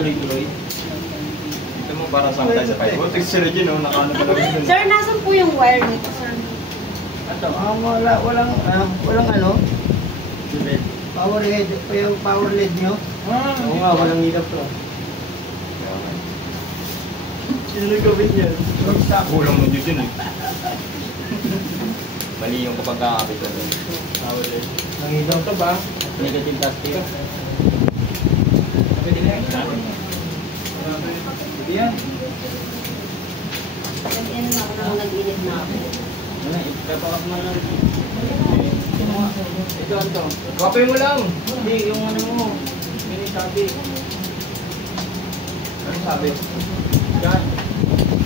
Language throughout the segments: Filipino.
tuloy-tuloy. Ito mo parang sometimes sa 5 voltage sila dyan, no? Nakaano ka lang dun. Sir, nasan po yung wire nito, sir? Ito, walang ano? Power LED, yung power LED nyo? Oo nga, walang ilaw to. Sino nagkabit yan? Kulang mo dyan, eh. Mali yung kapagkakabit ko. Power LED. Nangilaw to ba? Negative plastic. Pwede na yan. Pwede yan. Yan na ako nag-init na ako. Ano, ipapakas mo lang. Ito, ito. Kapay mo lang. Hindi, yung ano mo. Mini sabi. Ano sabi? Yan.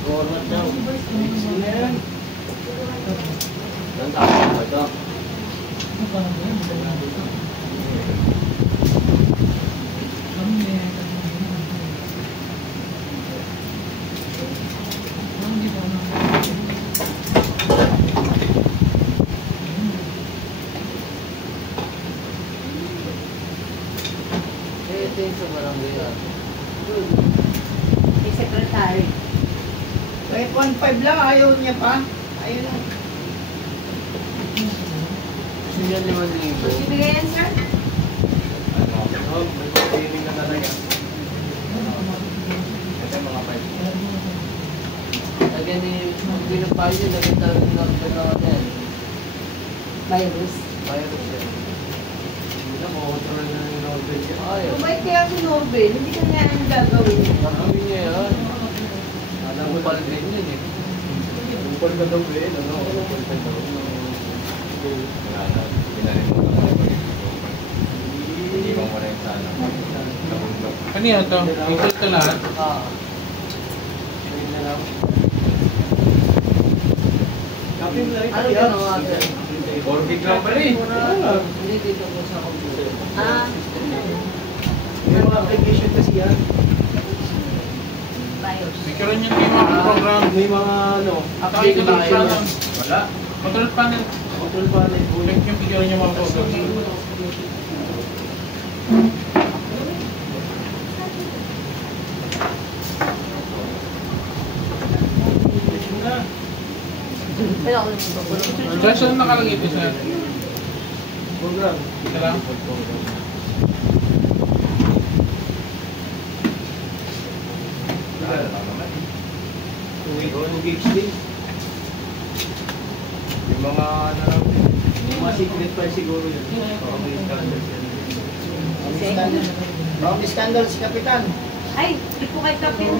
Forward daw. Sige na yan. Doon tayo. Ito. Ito yung sa barangay. Yung secretary. Kahit 1.5 lang, ayaw niya pa. Ayaw na. Sino 5,000? Ibigay yan, sir? Ano? May pag-iinig na talaga. Ito mga 5. Lagyan ni Pinapayo yun, lagyan talaga ng lockdown na natin. Virus. Virus yan. Hindi na, makontrol na yung Nobel yan. Ayaw. Kumay kaya si Nobel, hindi ka niya ang gagawin. Gagawin niya yan. Alam mo Upal din yun eh. Upal ka daw eh. Ano? Upal ka daw. Wala na. Pinarin mo na ako. Hindi mo muna yung sana. Nabundok. Ano yan ito? Ikot ka lahat? Ayun na lang. Copy mo na rin. Ano ka naman natin? 4 gig lang pala eh. Hindi dito po sa computer. Ah, May mga application kasi yan. BIOS. Bigyan niyo yung mga program. May mga ano, Kaya ka lang application. sana. Wala. Control panel. Control panel. Check yung bigyan niyo mga program. Pero ako nagpapulong. Dahil saan nakalagay ito sir? Program. Ito lang. Wala lang naman. 2 gigs din. Yung mga ano lang. Yung mga secret file siguro yun. Okay, standards yan. Bounty scandal si Kapitan. Ay, di po kay Kapil.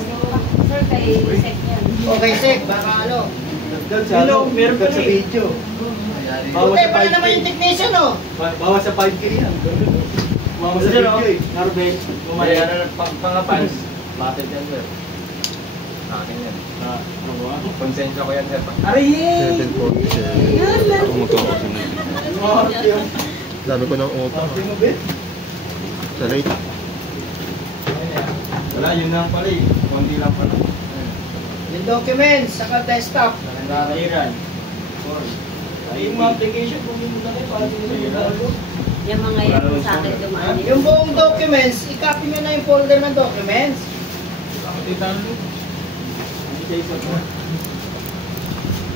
Sir, kay Sek yan. Okay, Sek, baka ano. Hello, meron pa sa video. Bawas Okay, sa pala 5K. naman yung technician, oh. Bawas sa 5K yan. Bawas sa video eh. Narbel, May bumalik. ano, pang-pants. Batid yan, sir. Akin yan. Konsensya ko yan, sir. Aray! 747. Ako magkakasunod. Yun. Dami ko ng utang. Sabi mo, Bet. Sa late. Wala, yun lang pala eh. Konti lang pala. Yung documents, saka desktop. Nangyayran. Yung mga application, kung yung muna kayo, para din yung Yung mga yan sa akin dumaan. Yung buong documents, i-copy nyo na yung folder ng documents. I-download.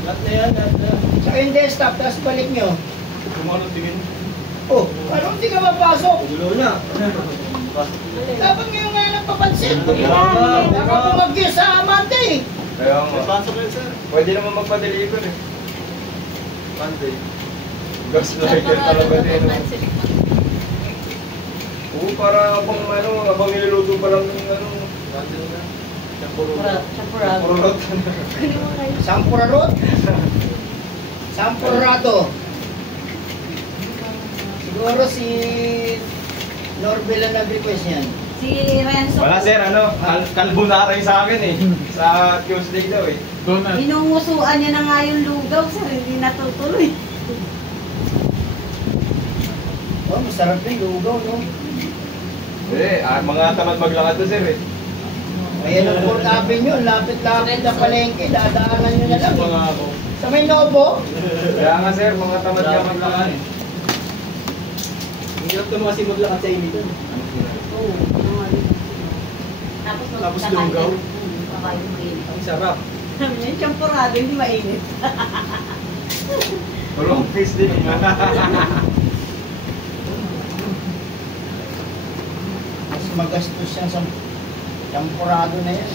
Lahat na yan, lahat na. Saka yung desktop, tapos balik nyo. Kumanong tingin. Oh, parang hindi ka mapasok. Gulo na. Dapat ngayon nga nagpapansin. Yeah. Dapat pumagyo sa Monday. Kaya nga. Pasok kayo, sir. Pwede naman magpa-deliver eh. Monday. Gaslighter talaga din. Oo, para pang ano, abang niluluto pa lang yung ano. Nandun na. Champurado. Purot. Sampurarot. Sampurado. Siguro si Norbel ang nag-request yan. Si Renzo. Wala sir, ano, carbonara yung sa akin eh. Sa Tuesday daw eh. Donut. Inungusuan niya na nga yung lugaw, sir. Hindi natutuloy. Oh, masarap yung lugaw, no? Mga tamad maglakad to sir eh. Ayan ang Fort Avenue, lapit-lapit na palengke, dadaanan nyo na lang. Sa may Novo, Kaya nga sir, mga tamad ka maglakad. hirap ko kasi maglakad sa inyo doon. Tapos lugaw. Kakain mo mainit. Ang sarap. Yung champurado, hindi mainit. Walang fish din. Mas magastos yan sa champurado na yan.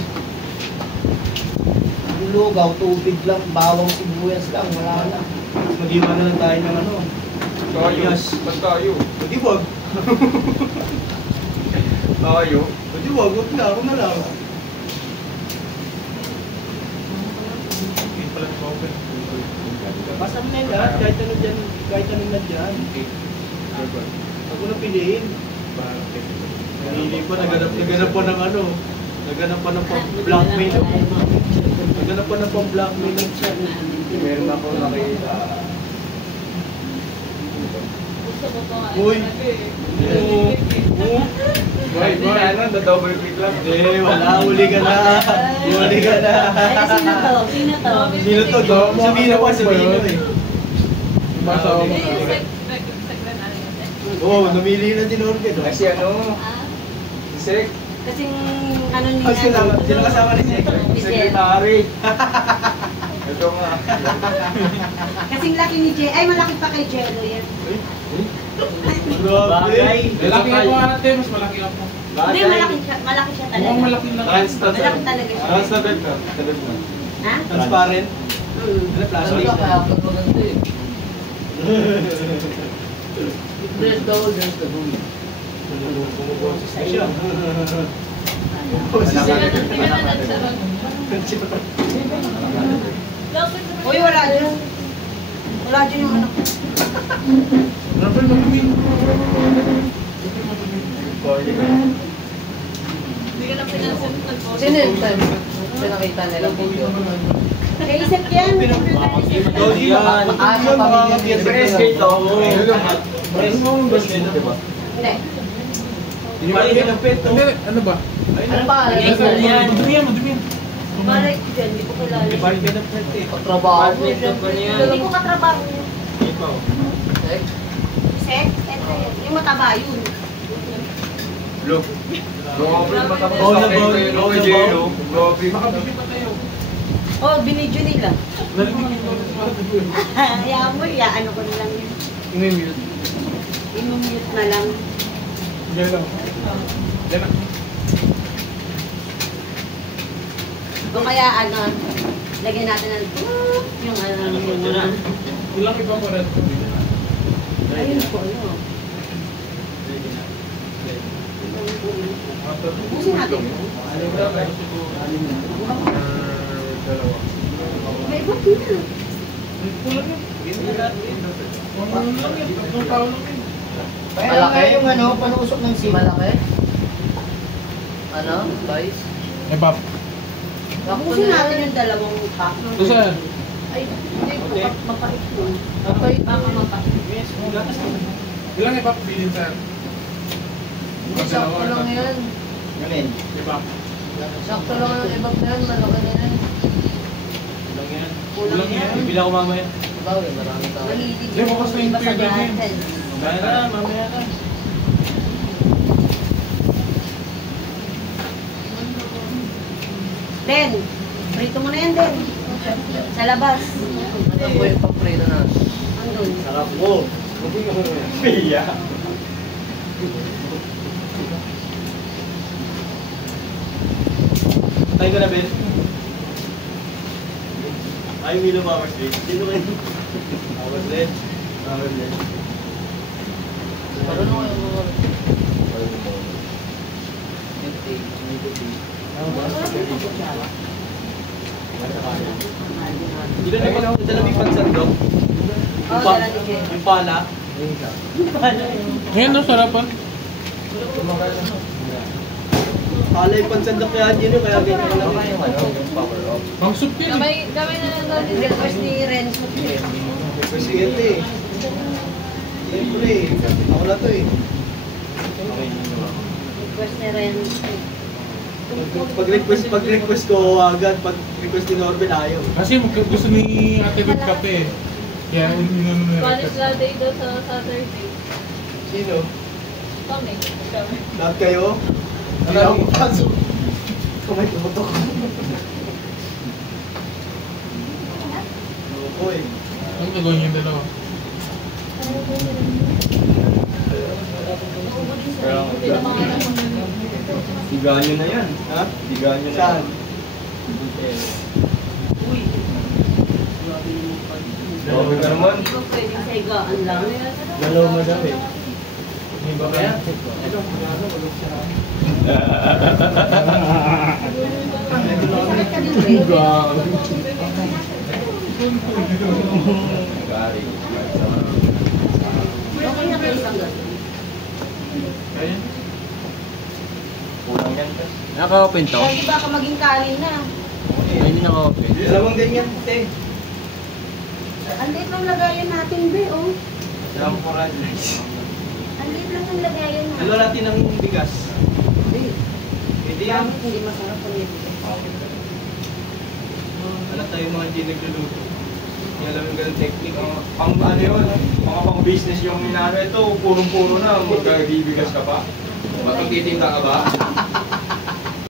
Yung lugaw, tubig lang, bawang sibuyas lang, wala na. Mas mag-iwa na lang tayo ng ano. Tayo. Ba't tayo? Hindi wag. Tayo. Hindi wag, wag na, ako na lang. Hindi pala ito open. Pasam na yun lahat, kahit ano dyan, kahit ano na dyan. Huwag ko na piliin. Pinili ko, naganap pa ng ano. Naganap pa ng blackmail. Naganap pa ng pang-blackmail ng chat. Meron ako nakita. Uy! Boy, ano? Na-double click lang. Wala, huli ka na. Huli ka na. Ay, sino to? Sino to? Sino to? Sabihin na pa, sabihin mo eh. Basta ako. Oo, namili na din Orbe. Kasi ano? Ah, Si Sek. kasing ano niya. Kasi sino kasama ni Sek? Secretary. Ito nga. Kasing laki ni Jay. Ay, malaki pa kay Jello yan. Grabe. Malaki ako ate, mas malaki ako. Hindi, malaki siya talaga. Mukhang malaki lang. Malaki talaga siya. Transtabed na. Tabed na. Ha? Transparent. Mm. Ano, plastic? Wala kaya ako maganda eh. There's the hole, there's the hole. Bumuboses na siya. Uy, wala dyan. Wala dyan yung anak. Rafael, madumi. Sino yung time? Pinakita nila video. Naisip yan. Hindi yan. Sa pamilya. Skate ako. Hindi. Hindi ba yun ang pet? Hindi, ano ba? Ano pa? Madumi yan, madumi yan. Balik dyan, hindi ko kilala. Hindi ba yun ang pet eh? Trabaho. Hindi ko katrabaho yun. Ikaw. Sek? Ito yun. Yung mataba yun. Look. Grabe, matapos Bawal na sa bawal. akin. Bawal na Grabe. bawal. Grabe. Baka bigyan pa tayo. Oh, binidyo nila. Narinig ko ito. Hayaan mo, ano ko na lang yun. I-mute. I-mute na lang. Diyan lang. Diyan lang. O kaya lagyan natin ng yung Ilang iba mo rin. ayun po, ano. Busin natin. Dalawa. May iba po na. Kulang yan. Kulang lang yan. Tatlong tao lang yan. Kaya nga yung ano, panusok ng sima. Malaki? Ano? Guys? Eh, Pap. Busin natin yung dalawang pack. Ito saan? Ay, hindi ko mapahit po. Mapahit. Baka mapahit. Ilang eh, Pap? Bilin saan? Sakto lang yan. Alin? Eh, Pap. Sakto lang ang ibang na yan. Malaki na yan. Lang yan. Kulang yan. Bibila ko mamaya. Bawi, marami tao. Mahilig Hindi, bukas na yung iba sa tuyo ganyan. gaten. Mamaya na, mamaya ka. Den, prito mo na yan, Den. Sa labas. Ano po yung paprito na? Andun. Sarap mo. Piya. Tayo ka na, Ben. Ayaw mo yung Mama Street. Dito kayo. Mama Street. Mama Street. Ano na kayo mga... Dito na yung dala mo yung pansandok. Oh, dala ni Jen. Yung pala. Ngayon, no, sarapan. Pala yung pansandok kaya dyan kaya ganyan ko lang. Pang soup yun. Gamay na lang daw din. Request ni Renzo. Presidente eh. Siyempre eh. Ako na to eh. Request ni Renzo. Pag-request ko agad, pag-request ni Norben ayaw. Kasi gusto ni Ate Big kape. Kaya yun na Spanish latte daw sa Saturday. Sino? Kami. Lahat kayo? Hindi Ano? ako pasok. Kamay tumutok. Loko eh. Ang gagawin yung dalawa. Pinamangalan mo na. Tigaan nyo na yan. Ha? Tigaan nyo na Saan? yan. Uy, Grabe ka naman. hindi ko pwedeng sa higaan lang. Dalawa mo daw eh. Hindi ba kaya? Ito, ano, walang sarap. Sakit ka din, Ray. Nag-aari. Okay na kayo isang gabi. Kaya? Kulang yan. Tess. Naka-open to? Kaya di ba ka maging kanin na? Ay, hindi naka-open. Dalawang ganyan, te. Ang liit ng lagayan natin, Be, oh. Dalawang porad rice. Ang liit lang ng lagayan natin. Dalawa natin ng bigas. Hindi yan. Bakit hindi masarap kung liit? Wala tayong mga hindi nagluluto. Hindi alam yung ganun technique. Pang ano yun, mga pang business yung minano ito, purong-puro na, magbibigas ka pa. Matutitinda ka ba?